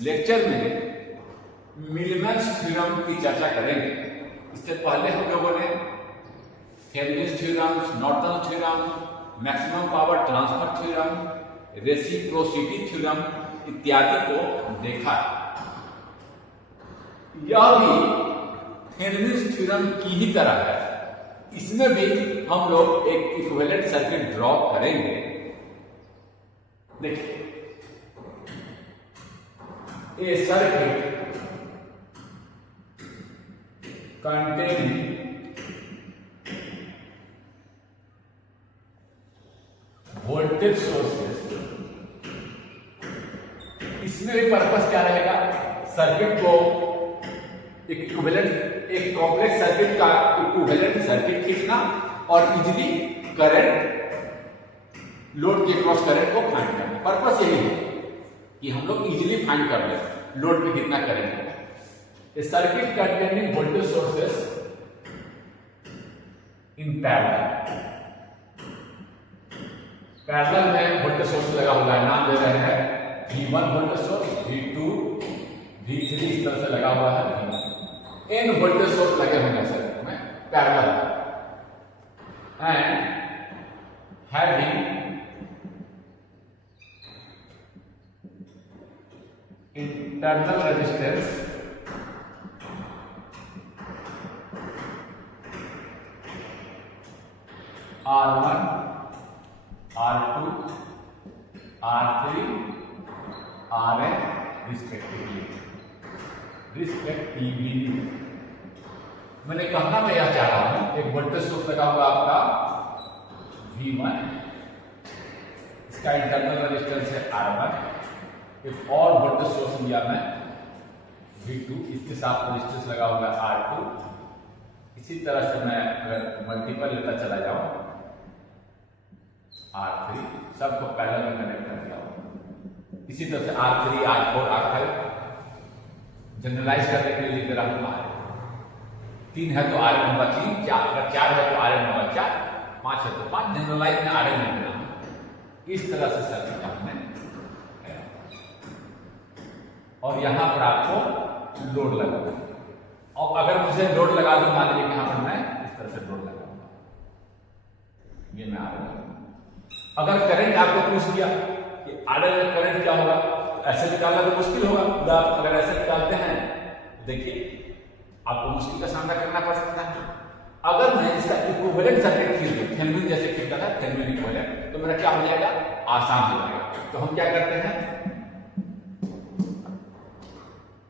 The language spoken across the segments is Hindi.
लेक्चर में मिलमैन्स थ्योरम की चर्चा करेंगे। इससे पहले हम लोगों ने Thevenin's theorem, Norton theorem, maximum power transfer theorem, reciprocity theorem इत्यादि को देखा। यह भी थेवेनिन्स थ्योरम की ही तरह है। इसमें भी हम लोग एक इक्विवेलेंट सर्किट ड्रॉ करेंगे। देखिए, a circuit containing voltage sources, इसमें भी पर्पस क्या रहेगा? सर्किट को इक्विवेलेंट, एक कॉम्प्लेक्स सर्किट का इक्विवेलेंट सर्किट खींचना और इजीली करंट, लोड के क्रॉस करंट को फाइंड करना। पर्पस यही है कि हम लोग इजीली फाइंड कर लें लोड पे कितना करंट है। A circuit containing voltage sources in parallel, parallel में वोल्टेज सोर्स लगा हुआ है। नाम दे रहे हैं V1 voltage source, V2, V3 इस तरह से लगा हुआ है। n वोल्टेज सोर्स लगे होंगे सर्किट में parallel and having internal resistance R1, R2, R3, Rn respectively. मैंने कहना मैं यह चाह रहा हूं, एक वोल्टेज सोर्स लगा हुआ आपका V1, इसका इंटरनल रेजिस्टेंस है R1, एक और वोल्टेज सोर्स लिया मैं V2, इसके साथ रेजिस्टेंस लगा हुआ है R2। इसी तरह से मैं अगर मल्टीपल लेता चला जाऊं R3, सबको पैरेलल में कनेक्ट कर दिया हूं। इसी तरह से R3, R4, R5 जनरलाइज करने के लिए लिख रहा हूं। 3 है तो Rn होगा 3, 4 अगर 4 है तो Rn होगा 4, 5 है तो 5, जनरलाइज में Rn लिख रहा हूं। इस तरह से सर्किट हमने, और यहां पर आपको लोड लगा, और अगर मुझे लोड लगा दूं, मान लीजिए यहां पर मैं इस तरह से लोड लगाऊंगा, ये मैं Rn लगाऊंगा। अगर करंट आपको पूछ दिया कि Rn में करंट क्या होगा, ऐसे निकालना तो मुश्किल होगा। अगर ऐसे निकालते हैं देखिए आपको मुश्किल का सामना करना पड़ सकता है। अगर मैं इसका इक्विवेलेंट सर्किट खींच दूं, थेवेनिन जैसे खींचता था, थेवेनिन इक्विवेलेंट, तो मेरा क्या हो जाएगा? आसान हो जाएगा। तो हम क्या करते हैं,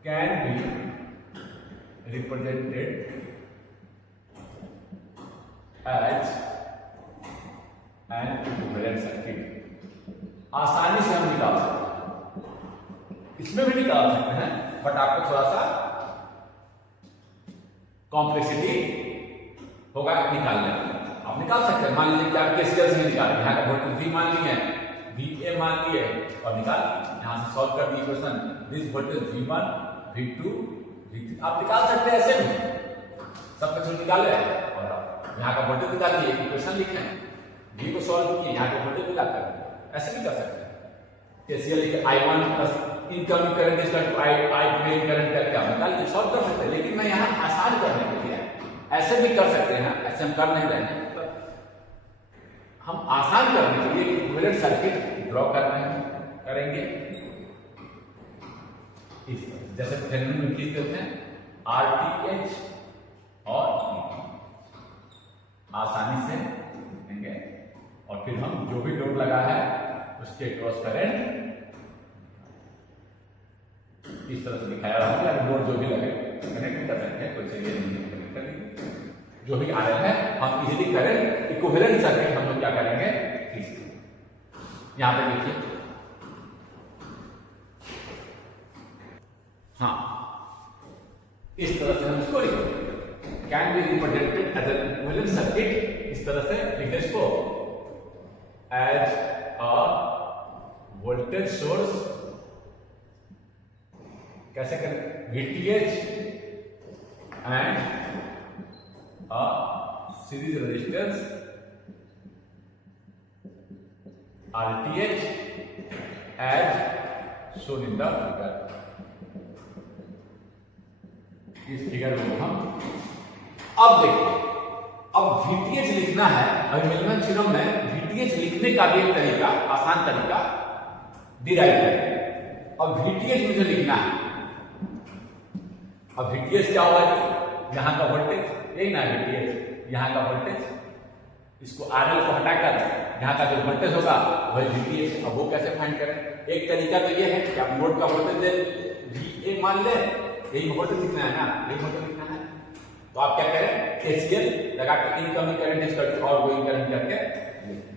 can be represented as an equivalent circuit. आसानी से हम निकाल सकते हैं, इसमें भी निकाल सकते हैं, बट आपको थोड़ा सा कॉम्प्लेक्सिटी होगा निकालने में। आप निकाल सकते हैं, मान लीजिए कि आप केसीएल से निकाल, यहाँ का वोल्टेज V मान लिए, VA मान लिए और निकाल, यहाँ से सॉल्व कर the equation. This voltage V1, V2, V3 आप निकाल सकते हैं ऐसे भी, सब कुछ निकाले और यहाँ का वोल्टेज निकाल दिए, इक्वेशन लिखे, V को सॉल्व किए, यहाँ का वोल्टेज निकाल कर, ऐसे भी कर सकते हैं। KCL I1 plus incoming current is to I main current करके आप निकाल के सॉल्व कर सकते हैं। लेकिन मैं यहाँ आसान करने के लिए ऐसे भी कर सकते हैं, ऐसे हम कर नहीं रहे हैं, तो हम आसान करने के लिए इक्विवेलेंट सर्किट ड्रॉ करेंगे। इस जैसे थेवेनिन में खींचते हैं RTh और आसानी से देंगे, और फिर हम जो भी लोड लगा है उसके क्रॉस करंट इस तरह से दिखाया रहा हूं। यानी लोड जो भी लगे कनेक्ट कर सकते हैं, कोई चाहिए नहीं कनेक्ट कर देंगे। जो भी RN है हम इजीली करें, इक्विवेलेंट सर्किट हम लोग क्या करेंगे, यहां पे देखिए, हाँ इस तरह से हम इसको लिखेंगे, can be represented as an equivalent circuit. इस तरह से लिखने इसको एज अ वोल्टेज सोर्स, कैसे करें, VTh and a series resistance RTh as shown in the figure। इस फिगर को हम अब देखिए, अब VTH लिखना है। अभी मिनिमम थ्योरम में VTH लिखने का भी एक तरीका, आसान तरीका डिराइव है। अब VTH मुझे लिखना है। अब VTH क्या होगा? यहां का वोल्टेज, यही ना VTH, यहां का वोल्टेज, इसको RL को हटाकर यहां का जो वोल्टेज होगा वही VTH। अब वो कैसे फाइंड करें? एक तरीका तो ये है कि आप नोड का वोल्टेज VA मान ले, यही वोल्टेज लिखना है ना, यही वोल्टेज लिखना है। तो आप क्या करें? KCL लगा के incoming current is equal to outgoing current करके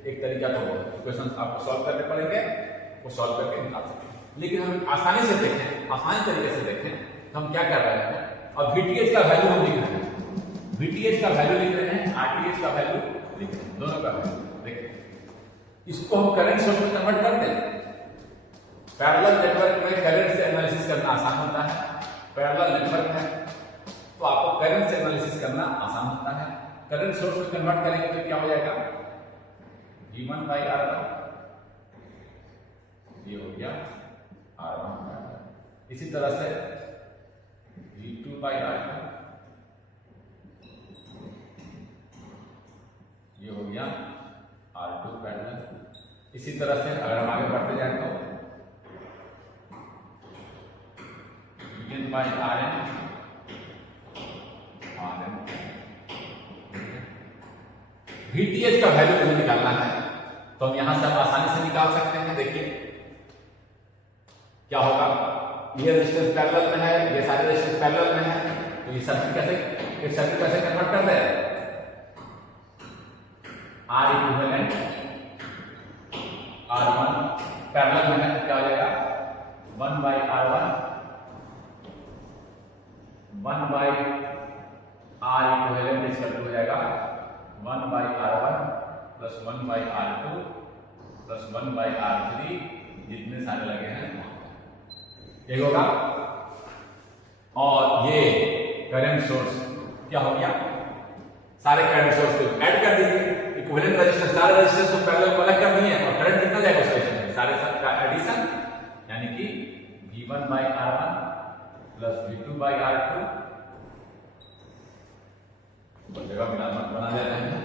एक तरीका तो क्वेश्चन आपको सॉल्व करने पड़ेंगे, वो सॉल्व करके निकाल सकते हैं। लेकिन हम आसानी से देखें, आसान तरीके से देखें तो हम क्या कर रहे हैं? अब VTH का वैल्यू हम लिख रहे हैं, VTH का वैल्यू लिख रहे हैं, RTH का वैल्यू लिख रहे हैं, दोनों का वैल्यू देखिए। इसको हम करंट सोर्स में कन्वर्ट कर दें। पैरेलल नेटवर्क में करंट से एनालिसिस करना आसान होता है। पैरेलल नेटवर्क है तो आपको करंट से एनालिसिस करना आसान होता है। करंट सोर्स में कन्वर्ट करेंगे तो क्या हो जाएगा? V1 by R1, ये हो गया R1। इसी तरह से V2 by R2, ये हो गया R2 पैरेलल। इसी तरह से अगर हम आगे बढ़ते जाए तो VN by RN, VTH का वैल्यू मुझे निकालना है तो हम यहां से आसानी से निकाल सकते हैं। देखिए क्या होगा? ये रेजिस्टेंस पैरेलल में है, ये सारे रेजिस्टेंस पैरेलल में है, तो ये सर्किट कैसे कन्वर्ट कर रहे हैं? R इक्विवेलेंट R1 पैरेलल में है, क्या हो जाएगा? 1 by R1 1 by R equivalent is equal to हो जाएगा 1 by R1 plus 1 by R2 plus 1 by R3, जितने सारे लगे हैं ये होगा। और ये करंट सोर्स क्या हो गया? सारे करंट सोर्स को ऐड कर दीजिए, इक्विवेलेंट रेजिस्टेंस, सारे रेजिस्टेंस को पैरेलल कनेक्ट कर दिए और करंट कितना जाएगा उस रेजिस्टेंस में? सारे सब का एडिशन, यानी कि V1 by R1 plus V2 by R2 जगह बना दे रहे हैं,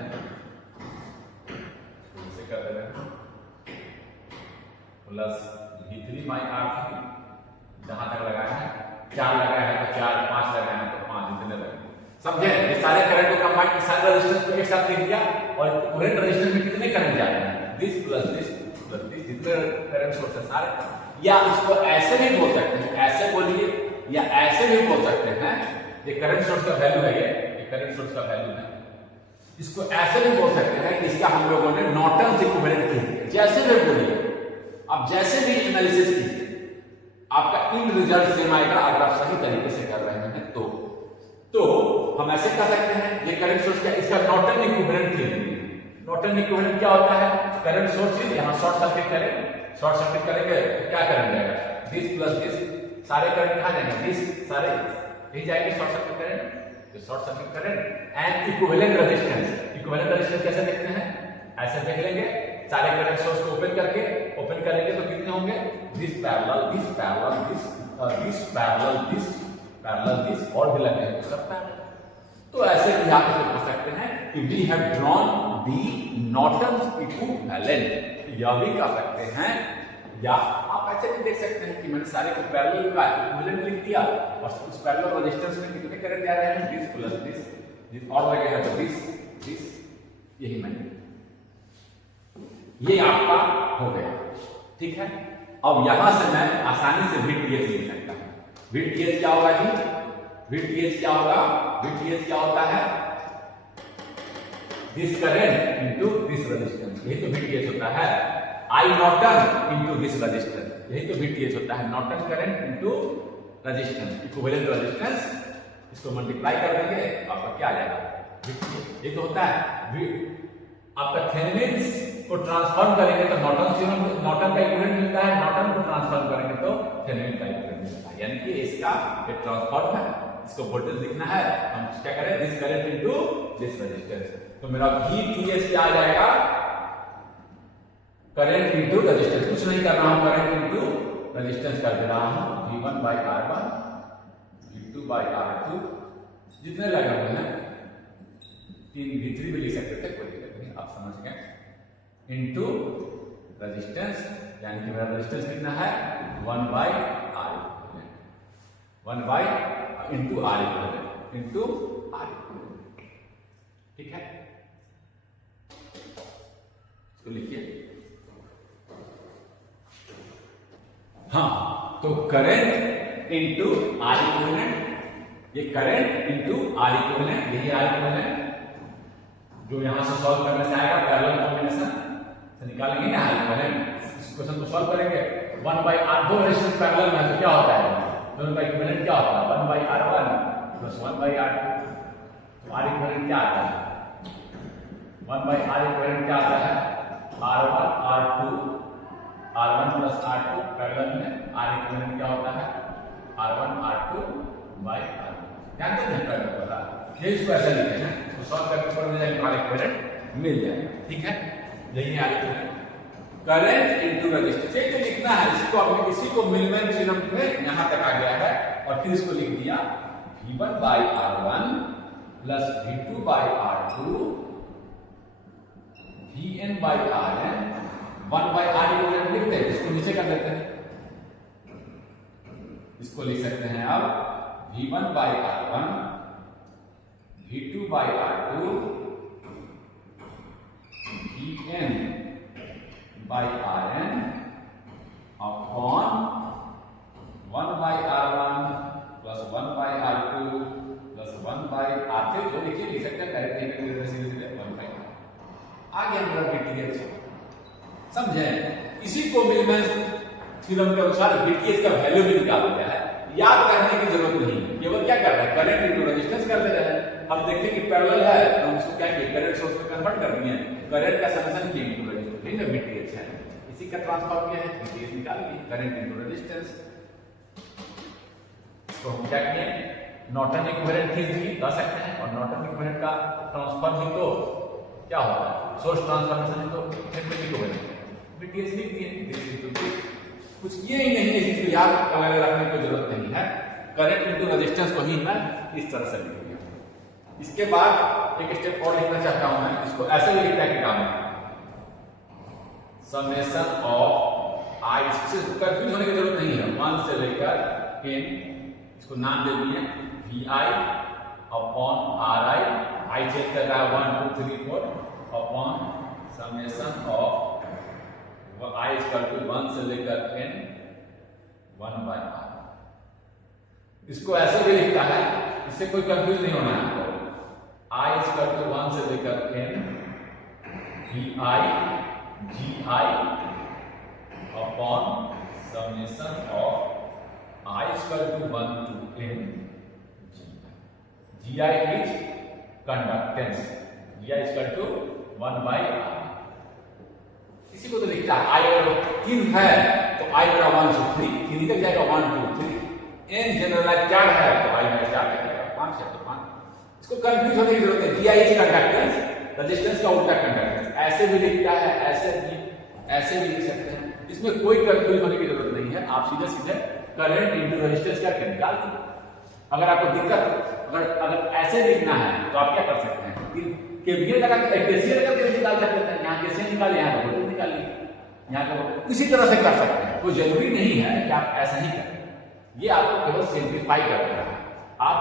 इसे कर दे रहे हैं, प्लस V3 by R3, जहां तक लगाया है 4 लगाया है तो 4, 5 लगाया है तो 5, जितने लगे समझे? ये सारे करंट को कंबाइन, सारे रेजिस्टेंस को एक साथ लिख दिया और करंट रेजिस्टेंस में कितने करंट जा रहे हैं? This plus this plus this, जितने करंट सोर्स है सारे। या इसको ऐसे भी बोल सकते हैं, ऐसे बोलिए या ऐसे भी बोल सकते हैं, ये करंट सोर्स का वैल्यू है, ये करंट सोर्स का वैल्यू है। इसको ऐसे भी बोल सकते हैं कि इसका हम लोगों ने नॉर्टन इक्विवेलेंट किया, जैसे भी बोलिए आप, जैसे भी एनालिसिस कीजिए आपका इन रिजल्ट सेम आएगा अगर आप सही तरीके से कर रहे हैं तो हम ऐसे कर सकते हैं। ये करंट सोर्स क्या, इसका Norton equivalent theorem. Norton equivalent क्या होता है? करंट सोर्स यहां शॉर्ट सर्किट करें, शॉर्ट सर्किट करेंगे तो क्या करंट जाएगा? दिस प्लस दिस, सारे करंट कहां जाएंगे? दिस सारे यही जाएंगे शॉर्ट सर्किट करंट, तो short circuit current and equivalent resistance. Equivalent resistance कैसे देखते हैं? ऐसे देख लेंगे, सारे करंट सोर्स को ओपन करेंगे तो कितने होंगे? This parallel this parallel this this parallel this parallel this, और भी लगे हैं सब पैरेलल। तो ऐसे भी आप इसे कह सकते हैं कि we have drawn the Norton equivalent, यह भी कह सकते हैं। या आप ऐसे भी देख सकते हैं कि मैंने सारे को पैरेलल का इक्विवेलेंट लिख दिया और उस पैरेलल रेजिस्टेंस में कितने करंट जा रहे हैं? दिस प्लस दिस, और लगे हैं तो दिस, यही मैंने, ये आपका हो गया, ठीक है। अब यहां से मैं आसानी से VTH लिख सकता हूं। VTH क्या होगा जी? VTH क्या होगा? VTH क्या होता है? This current into this resistance, यही तो VTH होता है। I Norton into this resistance, यही तो VTH होता है। Norton current into resistance, equivalent resistance, इसको मल्टीप्लाई कर देंगे आपका क्या आ जाएगा? VTH। ये तो होता है आपका थेवेनिन्स को ट्रांसफॉर्म करेंगे तो नॉर्टन का इक्विवेलेंट मिलता है, नॉर्टन को ट्रांसफॉर्म करेंगे तो थेवेनिन का इक्विवेलेंट मिलता है। यानी कि इसका एक ट्रांसफॉर्म है, इसको वोल्टेज लिखना है, हम क्या करें? This current into this resistance. तो मेरा VTH क्या आ जाएगा? करंट इनटू रेजिस्टेंस, कुछ नहीं कर रहा हूं, करंट इनटू रेजिस्टेंस कर दे रहा हूं। V1 by R1 V2 by R2 जितने लगे हुए हैं 3v3 भी लिख सकते थे, कोई दिक्कत नहीं, आप समझ गए। इनटू रेजिस्टेंस, यानी कि मेरा रेजिस्टेंस कितना है 1/r equivalent, 1 into r equivalent into r equivalent. ठीक है, इसको लिखिए। हाँ, तो करंट इंटू आर इक्विवेलेंट, ये करंट इंटू आर इक्विवेलेंट, यही आर इक्विवेलेंट जो यहां से सॉल्व करने से आएगा, पैरेलल कॉम्बिनेशन से निकालेंगे ना आर इक्विवेलेंट। इस क्वेश्चन को सॉल्व करेंगे 1/r, दो रेजिस्टेंस पैरेलल में है तो क्या होता है, दोनों का इक्विवेलेंट क्या होता है 1/r1 प्लस 1/r2। तो आर इक्विवेलेंट क्या आता है 1/r इक्विवेलेंट क्या आता है r1 r2, r1 plus r2 parallel में r इक्विवेलेंट क्या होता है r1 r2/r1। ध्यान से नहीं करना पड़ा, ये इसको ऐसा लिखे हैं तो सॉल्व करके पर मुझे r इक्विवेलेंट मिल जाएगा। ठीक है, यही है r equivalent. Current into resistance, ये तो लिखना है, इसी को मिलमैन थ्योरम में यहां तक आ गया है, और फिर इसको लिख दिया v1/r1 plus v2/r2 vn/rn 1/r equivalent लिखते हैं, इसको नीचे कर देते हैं, इसको लिख सकते हैं अब v1/r1 v2/r2 vn/rn upon 1/r1 plus 1/r2 plus 1/r3, जो लिखिए लिख सकते हैं डायरेक्ट सीधे 1/r। आगे हम लोग VTH समझे, इसी को मिलमैन थ्योरम के अनुसार VTH का वैल्यू भी निकाल दिया है, याद करने की जरूरत नहीं, केवल क्या कर रहा है करंट इनटू रेजिस्टेंस कर दे रहा है। अब देखिए कि पैरेलल है तो हम इसको क्या किए करंट सोर्स में कन्वर्ट कर दिए, करंट का समेशन के इनटू रेजिस्टेंस, ठीक है VTH है, इसी का ट्रांसफॉर्म किया है, VTH निकाल लिए करंट इनटू रेजिस्टेंस। तो हम क्या किए नॉर्टन इक्विवेलेंट खींच दिए कह सकते हैं, और नॉर्टन इक्विवेलेंट का ट्रांसफॉर्म भी तो क्या होता है सोर्स ट्रांसफॉर्मेशन, तो थेवेनिन इक्विवेलेंट VTH लिख दिए। कुछ ये ही नहीं है, इसको याद रखने की जरूरत नहीं है, करंट इनटू रेजिस्टेंस को ही मैं इस तरह से लिख दिया। इसके बाद एक स्टेप और लिखना चाहता हूं मैं, इसको ऐसे ही लिखता है किताब में, समेशन ऑफ आई, कंफ्यूज होने की जरूरत नहीं है, 1 से लेकर n, इसको नाम दे दिए vi upon ri, I check कर रहा है 1 2 3 4 upon summation of i equal to 1 से लेकर n 1/r। इसको ऐसे भी लिखता है, इससे कोई कंफ्यूज नहीं होना है, i इक्वल टू 1 से लेकर n vi gi upon summation of i equal to 1 to n gi is conductance, gi equal to 1/r। इसी को तो लिखता है i अगर 3 है तो i मेरा 1 से 3 निकल जाएगा 1 2 3, n जनरलाइज 4 है तो i मेरा 4 निकलेगा, 5 है तो 5। इसको कंफ्यूज होने की जरूरत नहीं, gi इज कंडक्टेंस, रेजिस्टेंस का उल्टा कंडक्टेंस, ऐसे भी लिखता है ऐसे भी लिख सकते हैं, इसमें कोई कंफ्यूज होने की जरूरत नहीं है। आप सीधे सीधे करंट इनटू रेजिस्टेंस करके निकाल दीजिए। अगर आपको दिक्कत अगर ऐसे लिखना है तो आप क्या कर सकते हैं केवीएल लगा के केसीएल लगा के निकाल सकते हैं, यहाँ केसीएल निकाले यहाँ वोल्टेज निकाल लिए, यहाँ को इसी तरह से कर सकते हैं, कोई जरूरी नहीं है कि आप ऐसा ही करें, ये आपको केवल सिंप्लीफाई कर देगा, आप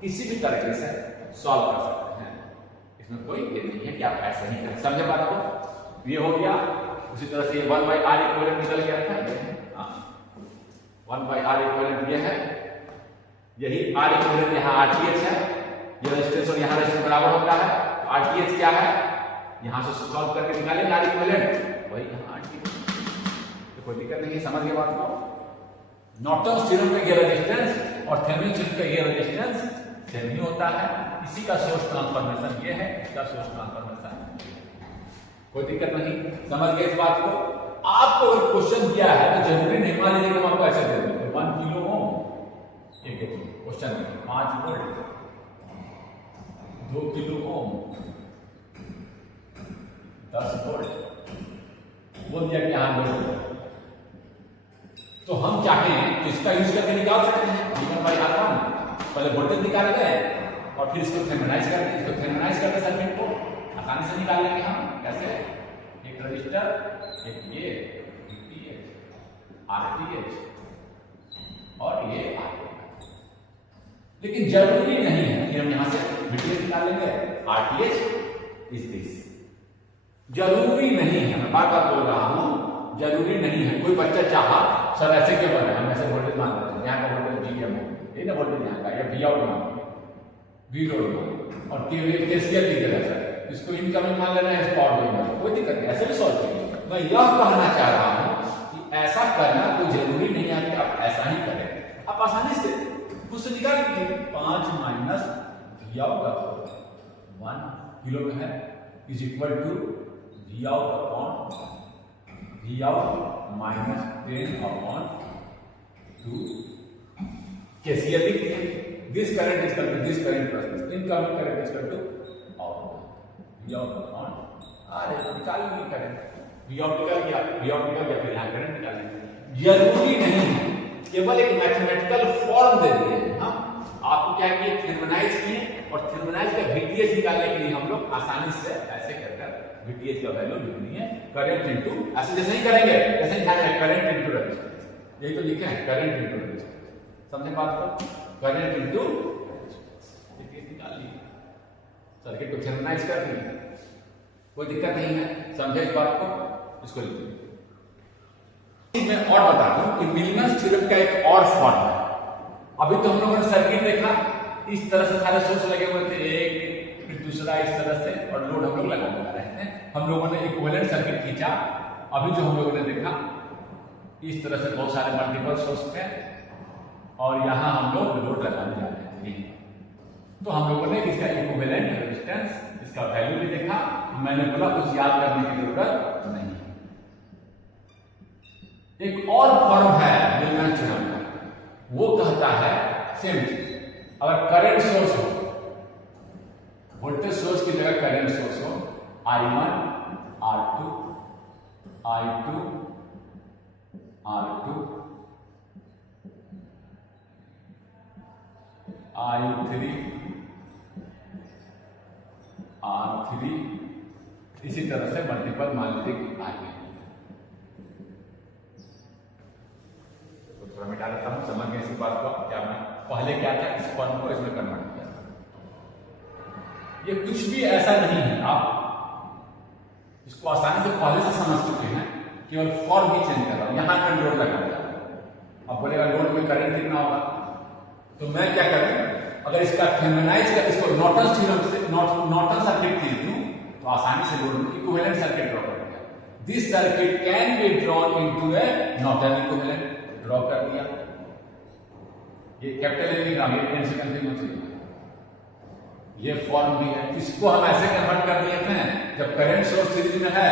किसी भी तरीके से सॉल्व कर सकते हैं, इसमें कोई ये नहीं है कि आप ऐसा ही करें। समझे बात को, ये हो गया। उसी तरह से 1/r इक्विवेलेंट निकल गया था, 1/r इक्विवेलेंट ये है, यही r इक्विवेलेंट यहाँ RTH है, ये रेजिस्टेंस और यहाँ रेजिस्टेंस बराबर होता है, तो RTH क्या है यहाँ से सॉल्व करके निकालेंगे r इक्विवेलेंट, वही यहाँ RTH, तो कोई दिक्कत नहीं है, समझ गए बात को। नॉर्टन थ्योरम में ये रेजिस्टेंस और थेवेनिन थ्योरम का ये रेजिस्टेंस सेम ही होता है, इसी का सोर्स ट्रांसफॉर्मेशन ये है, इसका सोर्स ट्रांसफॉर्मेशन, कोई दिक्कत नहीं, समझ गए इस बात को। आपको अगर क्वेश्चन दिया है तो जरूरी नहीं मान लीजिए कि हम आपको ऐसे दे देंगे 1 किलो ओम, एक क्वेश्चन में 5 वोल्ट 2 किलो ओम 10 वोल्ट बोल दिया कि यहाँ लोड, तो हम चाहें तो इसका यूज करके निकाल सकते हैं V1/R1, पहले वोल्टेज निकालेंगे और फिर इसको थेवेनिनाइज कर दें। इसको थेवेनिनाइज करते सर्किट को आसानी से निकाल लेंगे हम। कैसे? एक रजिस्टर, एक ये VTH, RTH और ये RTH। लेकिन जरूरी नहीं है कि हम यहां से VTH निकाल लेंगे। RTH is this. जरूरी नहीं है, मैं बार बार बोल रहा हूं, जरूरी नहीं है। कोई बच्चा चाहा सर ऐसे क्यों बना, हम ऐसे वोल्टेज मान लेते हैं, यहाँ का वोल्टेज VM है, ये ना वोल्टेज यहाँ का, या Vout मान, Vload मान, और KCL लिख देना सर, इसको इनकमिंग मान लेना है, इसको आउटगोइंग मान, कोई दिक्कत नहीं, ऐसे भी सॉल्व करेंगे। मैं यह कहना चाह रहा हूं कि ऐसा करना कोई जरूरी नहीं है कि आप ऐसा ही करें। आप आसानी से खुद से निकाल लीजिए। 5 माइनस Vout अपॉन 1 किलो में है is equal to Vout upon Vout minus 10 upon 2 KCL लिख दिए। This current is equal to this current plus this incoming current is equal to Vout upon अरे निकाल लीजिए करंट। Vout निकल गया, फिर यहाँ करंट निकाल लीजिए। जरूरी नहीं है, केवल एक मैथमेटिकल फॉर्म दे दिए हैं हम आपको। क्या किए? थेवेनिनाइज किए, और थेवेनिनाइज का VTH निकालने के लिए हम लोग आसानी से ऐसे कर VTH का वैल्यू लिखनी है। करंट इनटू, ऐसे जैसे ही करेंगे जैसे ही करंट इनटू रेजिस्टेंस, यही तो लिखे हैं, करंट इनटू रेजिस्टेंस। समझे बात को? करंट इनटू VTH निकाल लिए, सर्किट को थेवेनिनाइज कर दिए, कोई दिक्कत नहीं है। समझे इस बात को? इसको लिखिए। मैं और बता दूं कि मिलनस थ्योरम का एक और फॉर्म है। अभी तो हम लोगों ने सर्किट देखा, इस तरह से सारे सोर्स लगे हुए थे, एक फिर दूसरा इस तरह से, और लोड हम लोग लगाने जा रहे हैं। हम लोगों ने इक्विवेलेंट सर्किट खींचा। अभी जो हम लोगों ने देखा, इस तरह से बहुत सारे मल्टीपल सोर्स थे, और यहां हम लोग लोड लगाने जा रहे थे। तो हम लोगों ने इसका इक्विवेलेंट रेजिस्टेंस, इसका वैल्यू भी देखा। मैंने बोला कुछ याद करने की जरूरत नहीं। एक और फॉर्म है मिलनस थ्योरम का, वो कहता है सेम चीज। अगर करंट सोर्स हो, वोल्टेज सोर्स की जगह करंट सोर्स हो, I1 R2 I2 R2 I3 R3, इसी तरह से मल्टीपल मान लीजिए कि आगे। तो थोड़ा मिटा लेता हूं, समझ गए इसी बात को। क्या मैं पहले क्या था, इस फॉर्म को इसमें कन्वर्ट किया। ये कुछ भी ऐसा नहीं है, आप इसको आसानी से पहले से समझ चुके हैं, केवल फॉर्म ही चेंज कर रहा हूं। यहां पर लोड लगा दिया, अब बोलेगा लोड में करंट कितना होगा, तो मैं क्या करूं, अगर इसका थेवेनिनाइज कर, इसको नॉर्टन थ्योरम से नॉर्टन सर्किट खींच दूं, तो आसानी से लोड में इक्विवेलेंट सर्किट ड्रॉ कर दिया। This circuit can be drawn into A Norton equivalent, draw कर दिया। ये कैपिटल ए लिख रहा हूं, ये पेन से कंफ्यूज मत होइए। ये फॉर्म भी है, इसको हम ऐसे कन्वर्ट कर दिए थे, जब करंट सोर्स सीरीज में है,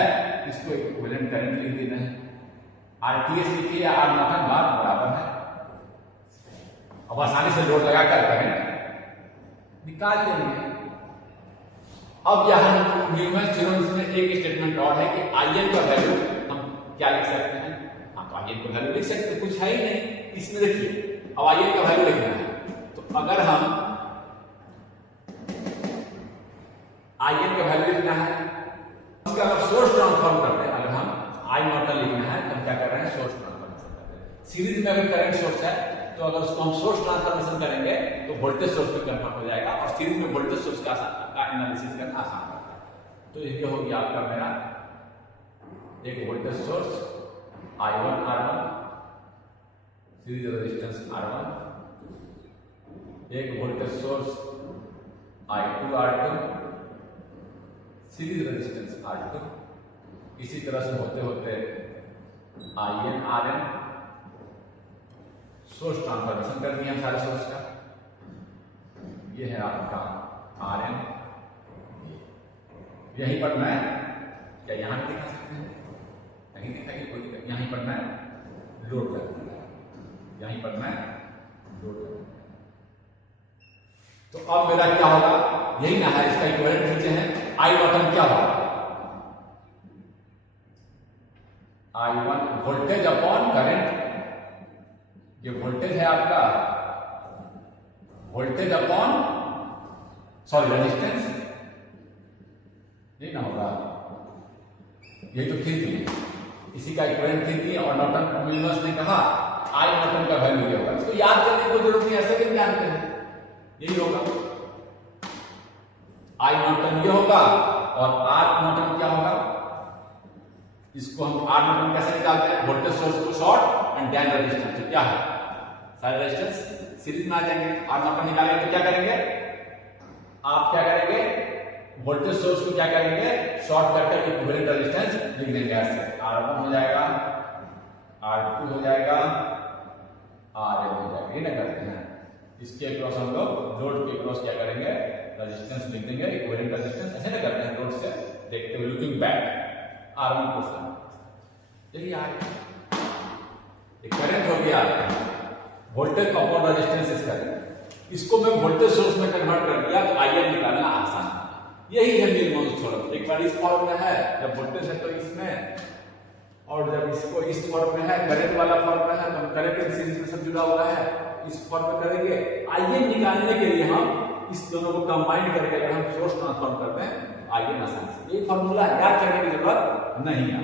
इसको इक्विवेलेंट करंट लिख देना है। RTH लिखिए या R नॉर्टन बार बराबर है। अब आसानी से लोड लगाकर करंट निकाल लेंगे। अब यहां मिलनस थ्योरम में एक स्टेटमेंट और है कि IN का वैल्यू हम क्या लिख सकते हैं। हाँ, तो IN का वैल्यू लिख सकते हैं, कुछ है ही नहीं इसमें। देखिए, अब IN का वैल्यू लिखना है, तो अगर हम IN का वैल्यू लिखना है, उसका अगर सोर्स ट्रांसफॉर्म करते हैं, अगर हम I नॉर्टन लिखना है, तो हम क्या कर रहे हैं, सोर्स ट्रांसफॉर्मेशन कर रहे हैं। सीरीज में अगर करंट सोर्स है, तो अगर उसको हम सोर्स ट्रांसफॉर्मेशन करेंगे तो वोल्टेज सोर्स में कन्वर्ट हो जाएगा, और सीरीज में वोल्टेज सोर्स का एनालिसिस करना आसान होता है। तो ये हो गया आपका मेरा एक voltage source I1 R1, series resistance R1, एक voltage source I2 R2, series resistance R2, इसी तरह से होते होते IN RN, सोर्स ट्रांसफॉर्मेशन कर दिया सारे सोर्स का। ये है आपका RN। यहीं पर मैं क्या यहां भी दिखा सकते हैं, नहीं दिखाइए, कोई दिक्कत। यहीं पर मैं लोड कर दूंगा, यहीं पर मैं लोड कर दूंगा। तो अब मेरा क्या होगा, यही ना है, इसका इक्विवेलेंट खींचे हैं। I नॉर्टन क्या होगा, I1 वोल्टेज अपॉन करंट। ये वोल्टेज है आपका, वोल्टेज अपॉन सॉरी रेजिस्टेंस, नहीं ना होगा, यही तो खींच दिए, इसी का इक्विवेलेंट खींच दिए और नॉर्टन विलियम्स ने कहा आई नॉर्टन का वैल्यू क्या होगा। इसको याद करने की जरूरत नहीं, ऐसे भी जानते हैं, यही होगा आई नॉर्टन ये होगा और आर नॉर्टन क्या होगा। इसको हम आर नॉर्टन कैसे निकालते हैं, वोल्टेज सोर्स को शॉर्ट एंड देन रेजिस्टेंस, तो क्या है सारे रेजिस्टेंस सीरीज में आ जाएंगे। आर नॉर्टन निकालेंगे तो क्या करेंगे, आप क्या करेंगे, वोल्टेज सोर्स को क्या करेंगे, शॉर्ट करके इक्विवेलेंट रेजिस्टेंस लिख देंगे ऐसे, R1 हो जाएगा, R2 हो जाएगा, Rn हो जाएगा, ये ना करते हैं। इसके अक्रॉस हम लोग लोड के अक्रॉस क्या करेंगे, रेजिस्टेंस लिख देंगे, इक्विवेलेंट रेजिस्टेंस, ऐसे ना करते हैं लोड से देखते हुए, लुकिंग बैक R1 क्वेश्चन। चलिए आगे, एक करंट हो गया वोल्टेज अपॉन रेजिस्टेंस इसका, इसको मैं वोल्टेज सोर्स में कन्वर्ट कर दिया तो IN निकालना आसान है। यही है न्यूटन्स थ्योरम। एक बार इस फॉर्म में है, जब वोल्टेज है तो इसमें, और जब इसको इस फॉर्म में है, करंट वाला फॉर्म में है, तो करंट सीरीज में सब जुड़ा हुआ है, इस फॉर्म में करेंगे। IN निकालने के लिए हम इस दोनों को कंबाइन करके अगर हम सोर्स ट्रांसफॉर्म करते हैं IN आसान से, ये फॉर्मूला याद करने की जरूरत नहीं है,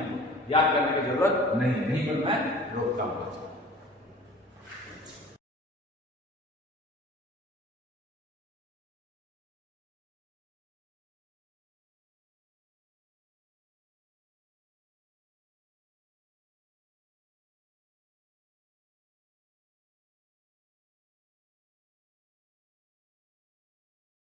याद करने की जरूरत नहीं, पर मैं रोकता हूं।